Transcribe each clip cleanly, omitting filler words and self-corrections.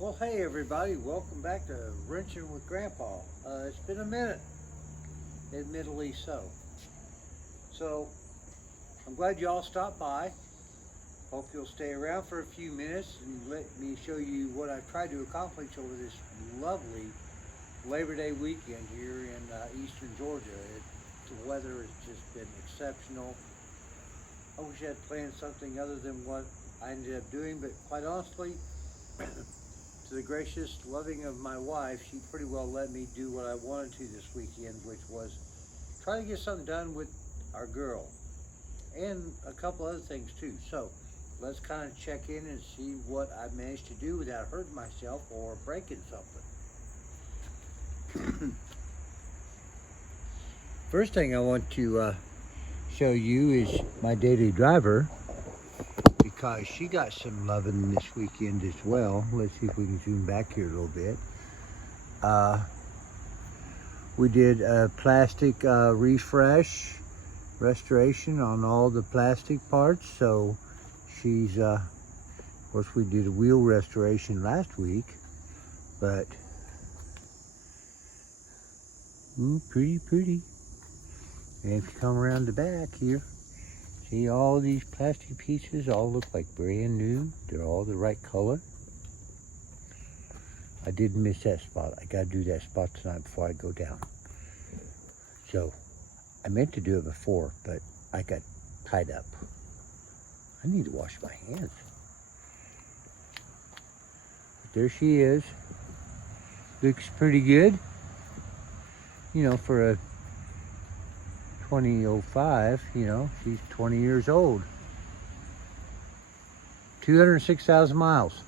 Well, hey everybody, welcome back to Wrenching with Grandpa. It's been a minute, admittedly so. So, I'm glad you all stopped by. Hope you'll stay around for a few minutes and let me show you what I've tried to accomplish over this lovely Labor Day weekend here in eastern Georgia. The weather has just been exceptional. I wish I had planned something other than what I ended up doing, but quite honestly, to the gracious loving of my wife, she pretty well let me do what I wanted to this weekend, which was try to get something done with our girl and a couple other things too. So let's kind of check in and see what I managed to do without hurting myself or breaking something. First thing I want to show you is my daily driver, because she got some loving this weekend as well. Let's see if we can zoom back here a little bit. We did a plastic refresh restoration on all the plastic parts. So she's, of course we did a wheel restoration last week, but pretty. And if you come around the back here, see all these plastic pieces all look like brand new. They're all the right color. I did miss that spot. I gotta do that spot tonight before I go down. So I meant to do it before, but I got tied up. I need to wash my hands. But there she is. Looks pretty good. You know, for a 2005, you know, she's 20 years old. 206,000 miles.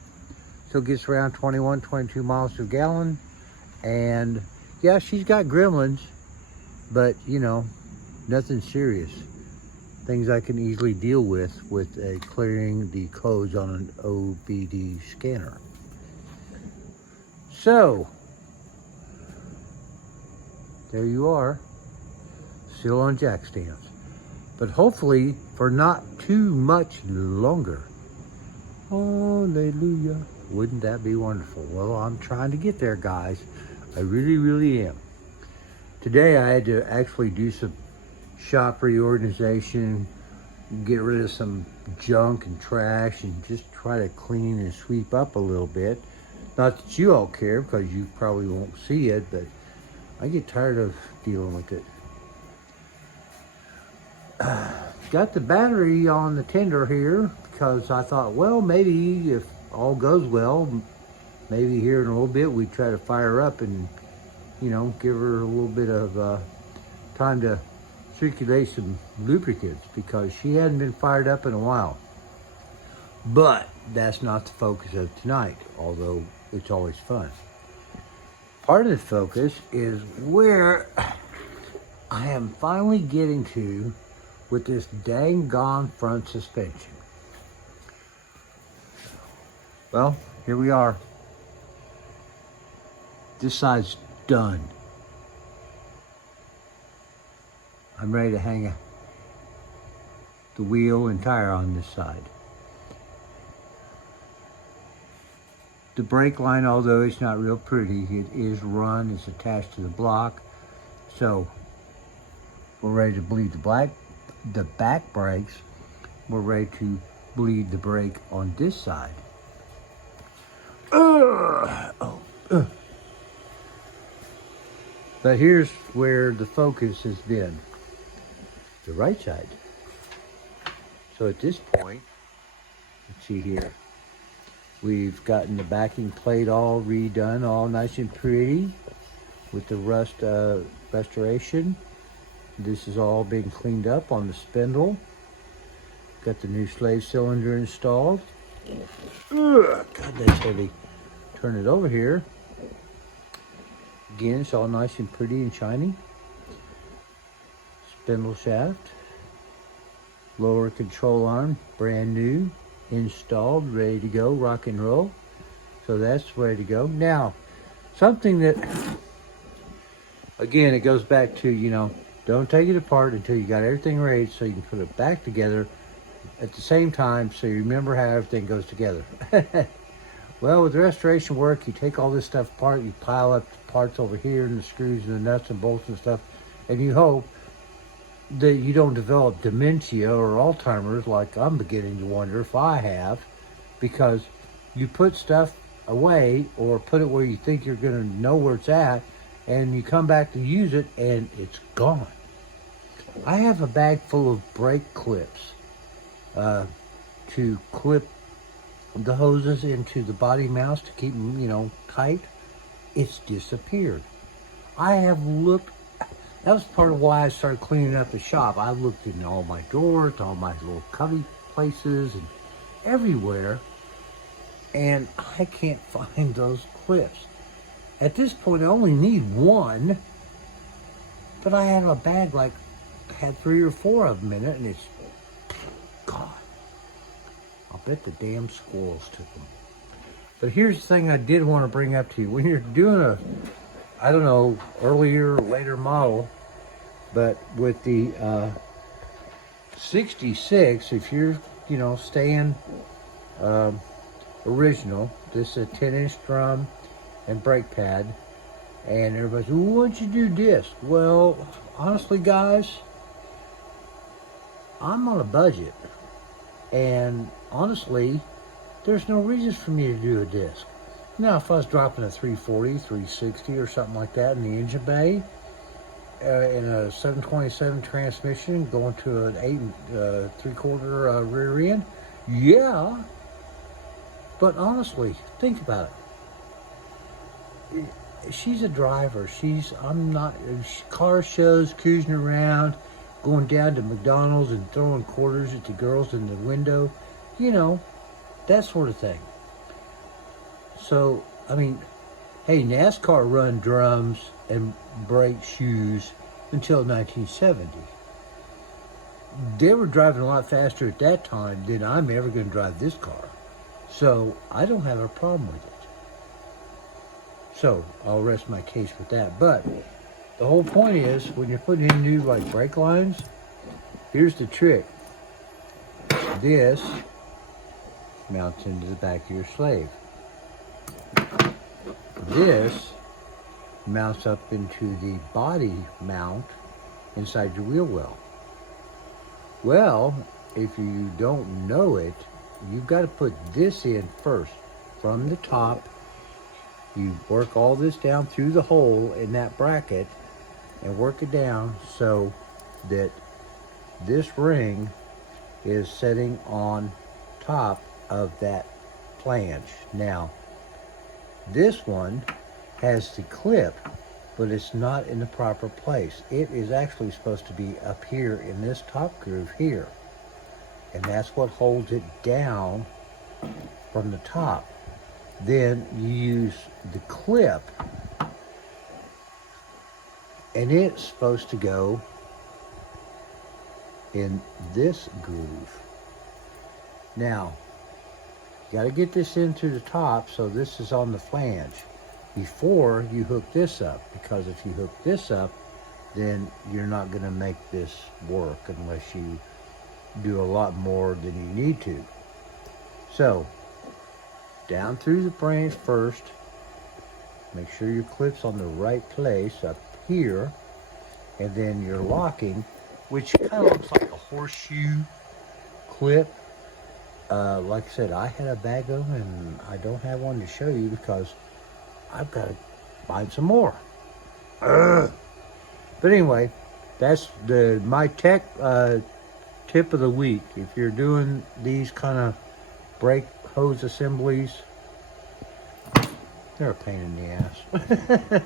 So gets around 21, 22 miles to a gallon. And yeah, she's got gremlins, but you know, nothing serious. Things I can easily deal with clearing the codes on an OBD scanner. So, there you are. Still on jack stands, but hopefully for not too much longer. Hallelujah. Wouldn't that be wonderful? Well, I'm trying to get there, guys. I really am. Today I had to actually do some shop reorganization, get rid of some junk and trash, and just try to clean and sweep up a little bit. Not that you all care, because you probably won't see it, but I get tired of dealing with it. Got the battery on the tender here because I thought, well, maybe if all goes well, maybe here in a little bit we try to fire up and, you know, give her a little bit of time to circulate some lubricants, because she hadn't been fired up in a while. But that's not the focus of tonight, although it's always fun. Part of the focus is where I am finally getting to with this dang gone front suspension. Well, here we are. This side's done. I'm ready to hang the wheel and tire on this side. The brake line, although it's not real pretty, it is run, it's attached to the block. So we're ready to bleed the back brakes. We're ready to bleed the brake on this side. But here's where the focus has been. The right side. So at this point, let's see here. We've gotten the backing plate all redone, all nice and pretty with the rust restoration. This has all been cleaned up on the spindle. Got the new slave cylinder installed. God, that's heavy. Turn it over here. Again, it's all nice and pretty and shiny. Spindle shaft. Lower control arm, brand new. Installed, ready to go, rock and roll. So that's ready to go. Now, something that, again, it goes back to, you know, don't take it apart until you got everything ready so you can put it back together at the same time so you remember how everything goes together. Well, with restoration work, you take all this stuff apart, you pile up the parts over here and the screws and the nuts and bolts and stuff, and you hope that you don't develop dementia or Alzheimer's like I'm beginning to wonder if I have, because you put stuff away or put it where you think you're going to know where it's at, and you come back to use it and it's gone. I have a bag full of brake clips to clip the hoses into the body mounts to keep them, tight. It's disappeared. I have looked. That was part of why I started cleaning up the shop. I looked in all my drawers, all my little cubby places, and everywhere, and I can't find those clips. At this point, I only need one, but I have a bag had 3 or 4 of them in it, and it's gone. I'll bet the damn squirrels took them. But here's the thing I did want to bring up to you. When you're doing I don't know, earlier or later model, but with the 66, if you're, staying original, this is a 10-inch drum and brake pad, and everybody's, well, why don't you do disc? Well, honestly, guys, I'm on a budget, and honestly, there's no reason for me to do a disc. Now, if I was dropping a 340, 360 or something like that in the engine bay, in a 727 transmission going to an 8 3/4 rear end, yeah. But honestly, think about it. She's a driver. I'm not, car shows, cruising around, going down to McDonald's and throwing quarters at the girls in the window, that sort of thing. So, I mean, hey, NASCAR run drums and brake shoes until 1970. They were driving a lot faster at that time than I'm ever going to drive this car. So, I don't have a problem with it. So, I'll rest my case with that. But, the whole point is, when you're putting in new, brake lines, here's the trick. This mounts into the back of your slave. This mounts up into the body mount inside your wheel well. Well, if you don't know it, you've got to put this in first. From the top, you work all this down through the hole in that bracket and work it down so that this ring is sitting on top of that flange. Now, this one has the clip, but it's not in the proper place. It is actually supposed to be up here in this top groove here. And that's what holds it down from the top. Then you use the clip, and it's supposed to go in this groove. Now, you got to get this into the top, so this is on the flange before you hook this up, because if you hook this up, then you're not going to make this work unless you do a lot more than you need to. So, down through the branch first, make sure your clip's on the right place up here, and then your locking, which kind of looks like a horseshoe clip. Like I said, I had a bag of them, and I don't have one to show you because I've got to find some more. Ugh. But anyway, that's my tech tip of the week. If you're doing these kind of brake hose assemblies, they're a pain in the ass.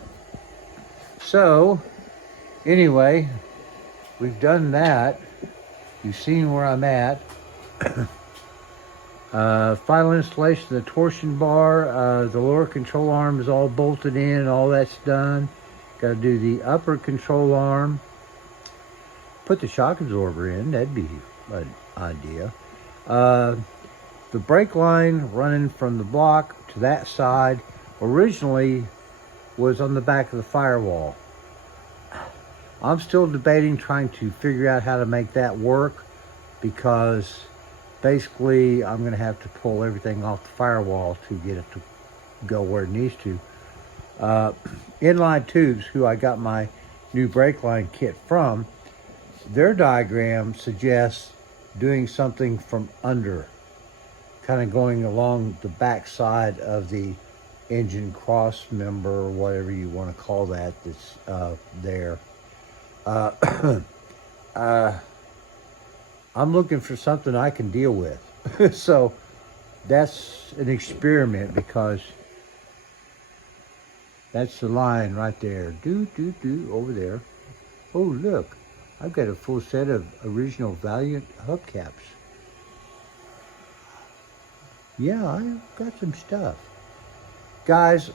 So, anyway, we've done that. You've seen where I'm at. Final installation of the torsion bar. The lower control arm is all bolted in. All that's done. Got to do the upper control arm. Put the shock absorber in. That'd be an idea. The brake line running from the block to that side originally was on the back of the firewall. I'm still debating, trying to figure out how to make that work, because basically I'm going to have to pull everything off the firewall to get it to go where it needs to. Inline Tubes, who I got my new brake line kit from, their diagram suggests doing something from under, kind of going along the back side of the engine cross member, or whatever you want to call that, that's there. I'm looking for something I can deal with. So that's an experiment, because that's the line right there. Do over there. Oh, look, I've got a full set of original Valiant hubcaps. Yeah, I've got some stuff. Guys,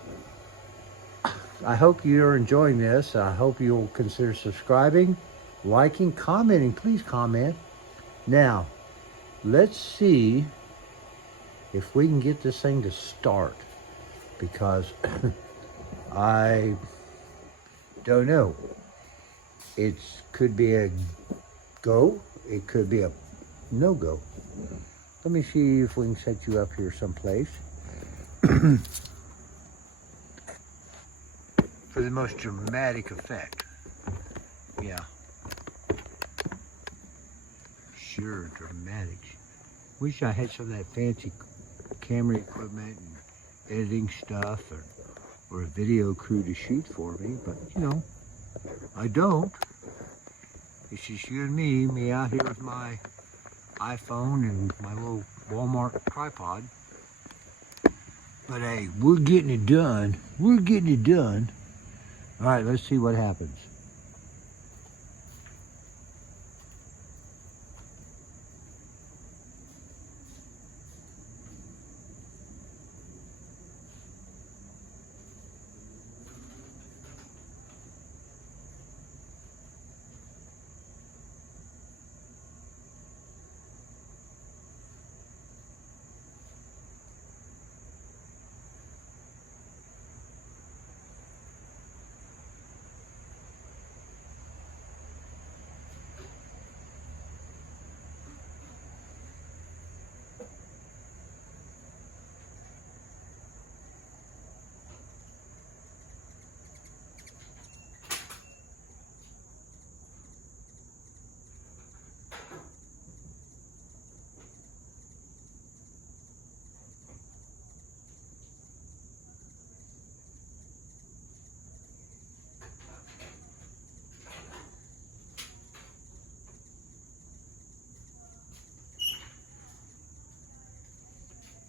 I hope you're enjoying this. I hope you'll consider subscribing, liking, commenting. Please comment. Now, let's see if we can get this thing to start, because I don't know. It could be a go. It could be a no-go. Let me see if we can set you up here someplace. For the most dramatic effect. Yeah. Sure, dramatic. Wish I had some of that fancy camera equipment and editing stuff, or a video crew to shoot for me, but you know, I don't. It's just you and me out here with my iPhone and my little Walmart tripod. But hey, we're getting it done. We're getting it done. All right, let's see what happens.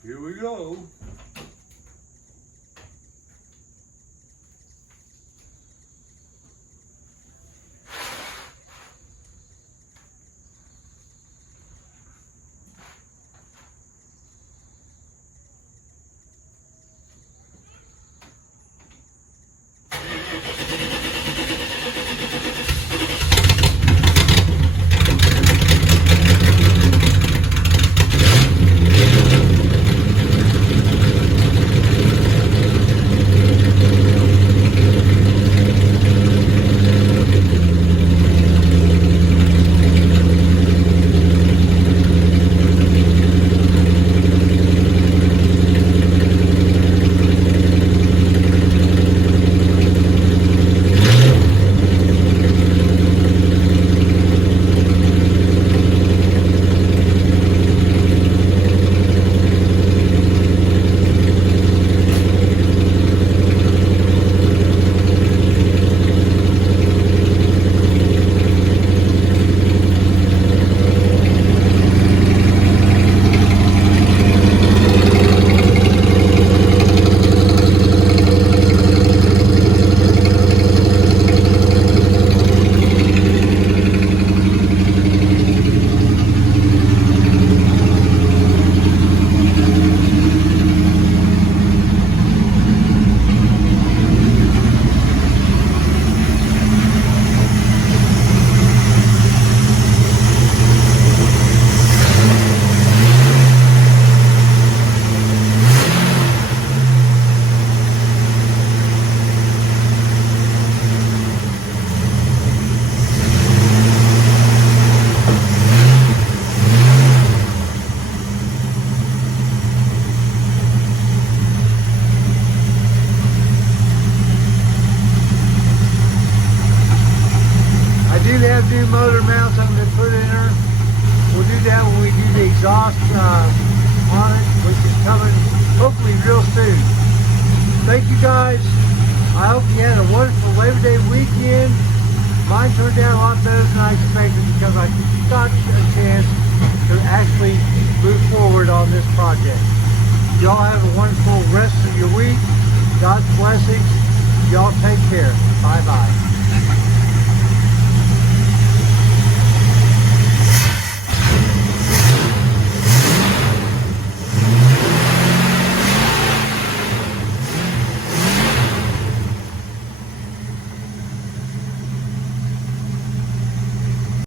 Here we go. exhaust on it, which is coming hopefully real soon. Thank you guys. I hope you had a wonderful Labor Day weekend. Mine turned out a lot better than I expected because I got a chance to actually move forward on this project. Y'all have a wonderful rest of your week. God's blessings. Y'all take care. Bye-bye.